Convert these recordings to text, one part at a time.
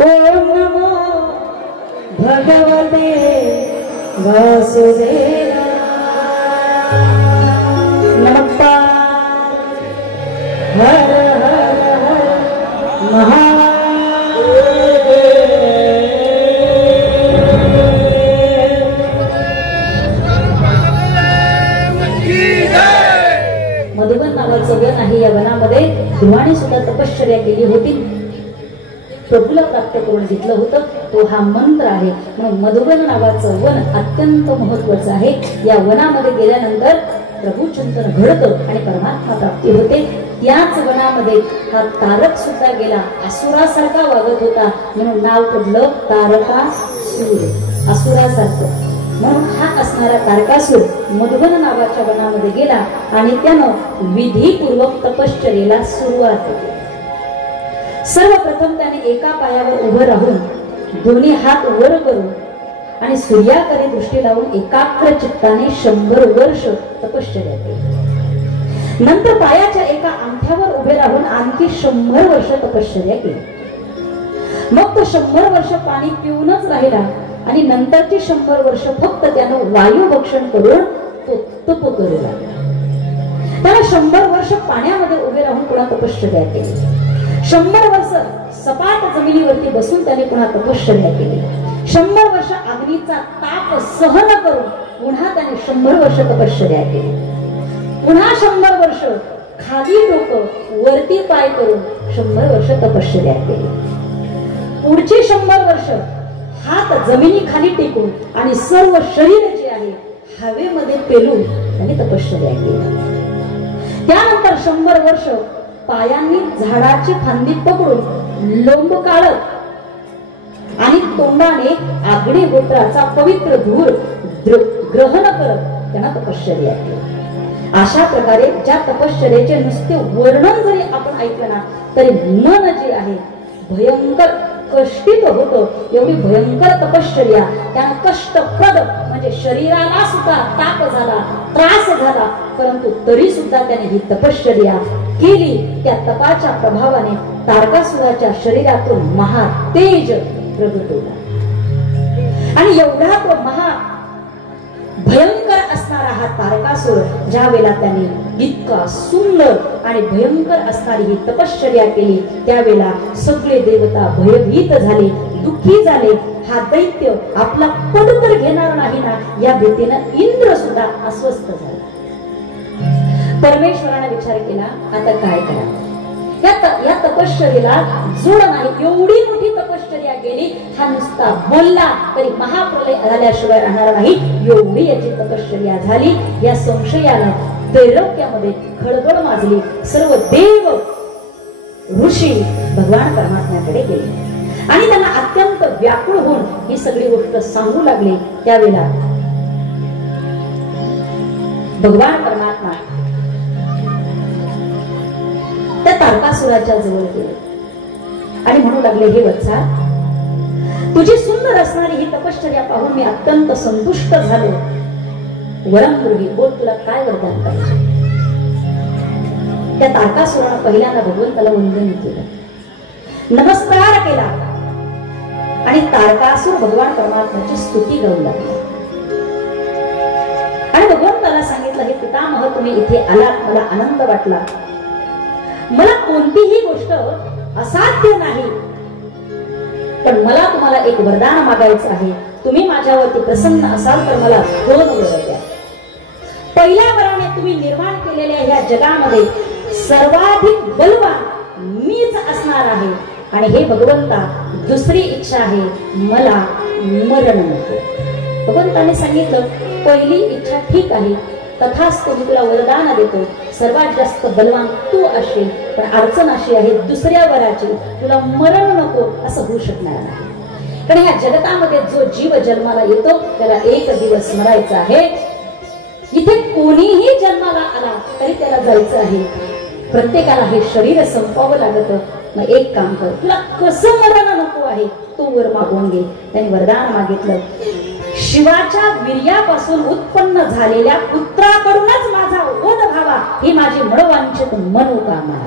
ओम नमो भगवते वासुदेवाय नमः। हर हर हर महादेव। मधुबन नावाचं वन आहे. या वनामध्ये ध्रुवाने सुद्धा तपश्चर्या केली होती, प्रभूला प्राप्त करून घेतलं होतं. तो हा मंत्र आहे. म्हणून मधुबन नावाचं वन अत्यंत महत्वाचं आहे. या वनामध्ये गेल्यानंतर प्रभू चिंतन घडतं आणि परमात्मा प्राप्ती होते. त्याच वनामध्ये हा तारक सुद्धा गेला, असुरासारखा वागत होता म्हणून नाव पडलं तारकासूर, असुरासारखं. म्हणून हा असणारा तारकासूर मधुबन नावाच्या वनामध्ये गेला आणि त्यानं विधीपूर्वक तपश्चर्येला सुरुवात केली. सर्वप्रथम त्याने एका पायावर उभं राहून दोन्ही हात वर करून आणि सूर्याकडे दृष्टी लावून एकाग्र चित्ताने 100 वर्ष तपश्चर्या केली. नंतर पायाच्या एका अंगठ्यावर उभे राहून आणखी 100 वर्ष तपश्चर्या केली. मग तो 100 वर्ष पाणी पिऊनच राहिला आणि नंतरची 100 वर्ष फक्त त्यानं वायू भक्षण करून तो तप करू लागला. त्याला 100 वर्ष पाण्यामध्ये उभे राहून पुन्हा तपश्चर्या केली. 100 वर्ष सपाट जमिनीवरती बसून त्याने पुन्हा तपश्चर्या केली. 100 वर्ष अग्नीचा ताप सहन करून पुन्हा त्याने 100 वर्ष तपश्चर्या केली. पुन्हा 100 वर्ष खाली डोकं वरती पाय करून 100 वर्ष तपश्चर्या केली. पुढची 100 वर्ष हात जमिनी खाली टेकून आणि सर्व शरीर जे आहे हवेमध्ये पेलून त्यांनी तपश्चर्या केली. त्यानंतर 100 वर्ष पायांनी झाडाची फांदी पकडून लोंब काढत आणि तोंडाने अग्निहोत्राचा पवित्र धूर ग्रहण करत त्यांना तपश्चर्या केली. अशा प्रकारे ज्या तपश्चर्याचे नुसते वर्णन जरी आपण ऐकलं ना तरी मन जे आहे भयंकर कष्टित होतं. एवढी भयंकर तपश्चर्या, त्या कष्टप्रद म्हणजे शरीराला सुद्धा ताप झाला, त्रास झाला, परंतु तरी सुद्धा त्याने ही तपश्चर्या केली. त्या तपाच्या प्रभावाने तारकासुराच्या शरीरातून महातेज प्रगट होता आणि एवढा तो महा भयंकर असणारा हा तारकासुर ज्या वेळेला त्याने इतका सुंदर आणि भयंकर असणारी ही तपश्चर्या केली त्यावेळेला सगळे देवता भयभीत झाले, दुःखी झाले. हा दैत्य आपला पद तर घेणार नाही ना या भीतीनं इंद्र सुद्धा अस्वस्थ झाला. परमेश्वराने विचार केला आता काय करा. या तपश्चर्येला जोड नाही. एवढी मोठी तपश्चर्या गेली, हा नुसता बोलला तरी महाप्रलय झाल्याशिवाय राहणार नाही एवढी याची तपश्चर्या झाली. या संशयाला दैरक्यामध्ये खळबळ माजली. सर्व देव ऋषी भगवान परमात्म्याकडे गेले आणि त्यांना अत्यंत व्याकुळ होऊन ही सगळी गोष्ट सांगू लागली. त्यावेळेला भगवान परमात्मा त्या तारकासुराच्या जवळ गेले आणि म्हणू लागले हे वत्सा, तुझी सुंदर असणारी ही तपश्चर्या पाहून मी अत्यंत संतुष्ट झालो. वरम गृही, बोल तुला काय वरदान पाहिजे. त्या तारकासुरानं पहिल्यांदा भगवंताला वंदन केलं, नमस्कार केला आणि तारकासुर भगवान परमात्म्याची स्तुती गाऊ लागला आणि भगवंताला सांगितलं हे पितामह तुम्ही इथे आलात, मला आनंद वाटला. मला कोणतीही गोष्ट असाध्य नाही, पण मला तुम्हाला एक वरदान मागायचं आहे. तुम्ही माझ्यावरती प्रसन्न असाल तर मला 2 वर द्या. पहिल्या वराने तुम्ही निर्माण केलेल्या ह्या जगामध्ये सर्वाधिक बलवान मीच असणार आहे आणि हे भगवंता दुसरी इच्छा आहे मला मरण नको. भगवंताने सांगितलं पहिली इच्छा ठीक आहे, तथास्तु मी तुला वरदान देतो, सर्वात जास्त बलवान तू असशील, पण अडचण अशी आहे दुसऱ्या वराची, तुला मरण नको असं होऊ शकणार नाही. कारण ह्या जगतामध्ये जो जीव जन्माला येतो त्याला एक दिवस मरायचं आहे. इथे कोणीही जन्माला आला तरी त्याला जायचं आहे. प्रत्येकाला हे शरीर संपवावं लागतं. मग एक काम कर, तुला कसं मरण नको आहे तो वर मागून घे. त्यांनी वरदान मागितलं, शिवाच्या वीर्यापासून उत्पन्न झालेल्या पुत्राकडूनच माझा वध व्हावा ही माझी मनोवांछित मनोकामना.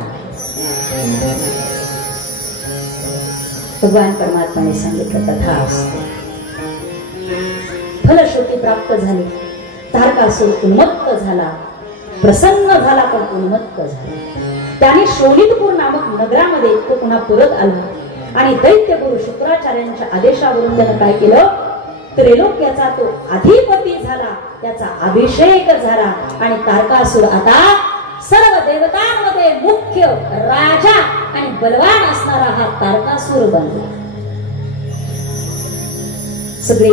भगवान परमात्म्याने सांगितलं तथास्तु. फलश्रुती प्राप्त झाली. तारकासुर उन्मत्त झाला, प्रसन्न झाला, पण उन्मत्त झाला. त्याने शोणितपूर नामक नगरामध्ये तो पुन्हा परत आला आणि दैत्यगुरु शुक्राचार्यांच्या आदेशावरून त्यानं काय केलं, त्रैलोक्याचा तो अधिपती झाला, त्याचा अभिषेक झाला आणि तारकासुर आता सर्व देवतांमध्ये मुख्य राजा आणि बलवान असणारा हा तारकासुर बनला. सगळे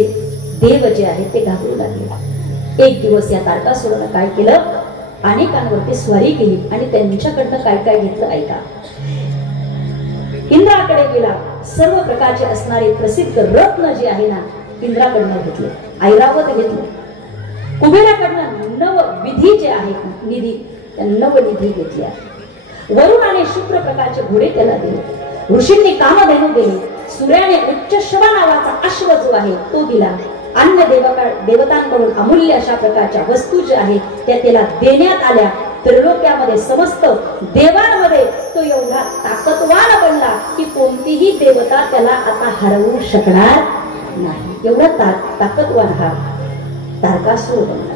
देव जे आहेत ते घाबरू लागले. एक दिवस या तारकासुरानं काय केलं, अनेकांवरती स्वारी केली आणि त्यांच्याकडनं काय काय घेतलं ऐका. इंद्राकडे गेला, सर्व प्रकारचे असणारे प्रसिद्ध रत्न जे आहे ना इंद्राकडनं घेतले, ऐरावत घेतले. कुबेराकडनं नवविधी जे आहे निधी, त्या नवनिधी घेतल्या. वरुणाने शुक्र प्रकारचे घोडे त्याला दिले. ऋषींनी कामधेनू दिले. सूर्याने उच्चश्रवा नावाचा अश्व जो आहे तो दिला. अन्य देवतांकडून अमूल्य अशा प्रकारच्या वस्तू ज्या आहेत त्या त्याला देण्यात आल्या. त्रिलोक्यामध्ये समस्त देवांमध्ये तो एवढा ताकदवान बनला की कोणतीही देवता त्याला आता हरवू शकणार नाही. एवढा ताकदवान हा तारकासुर बनला.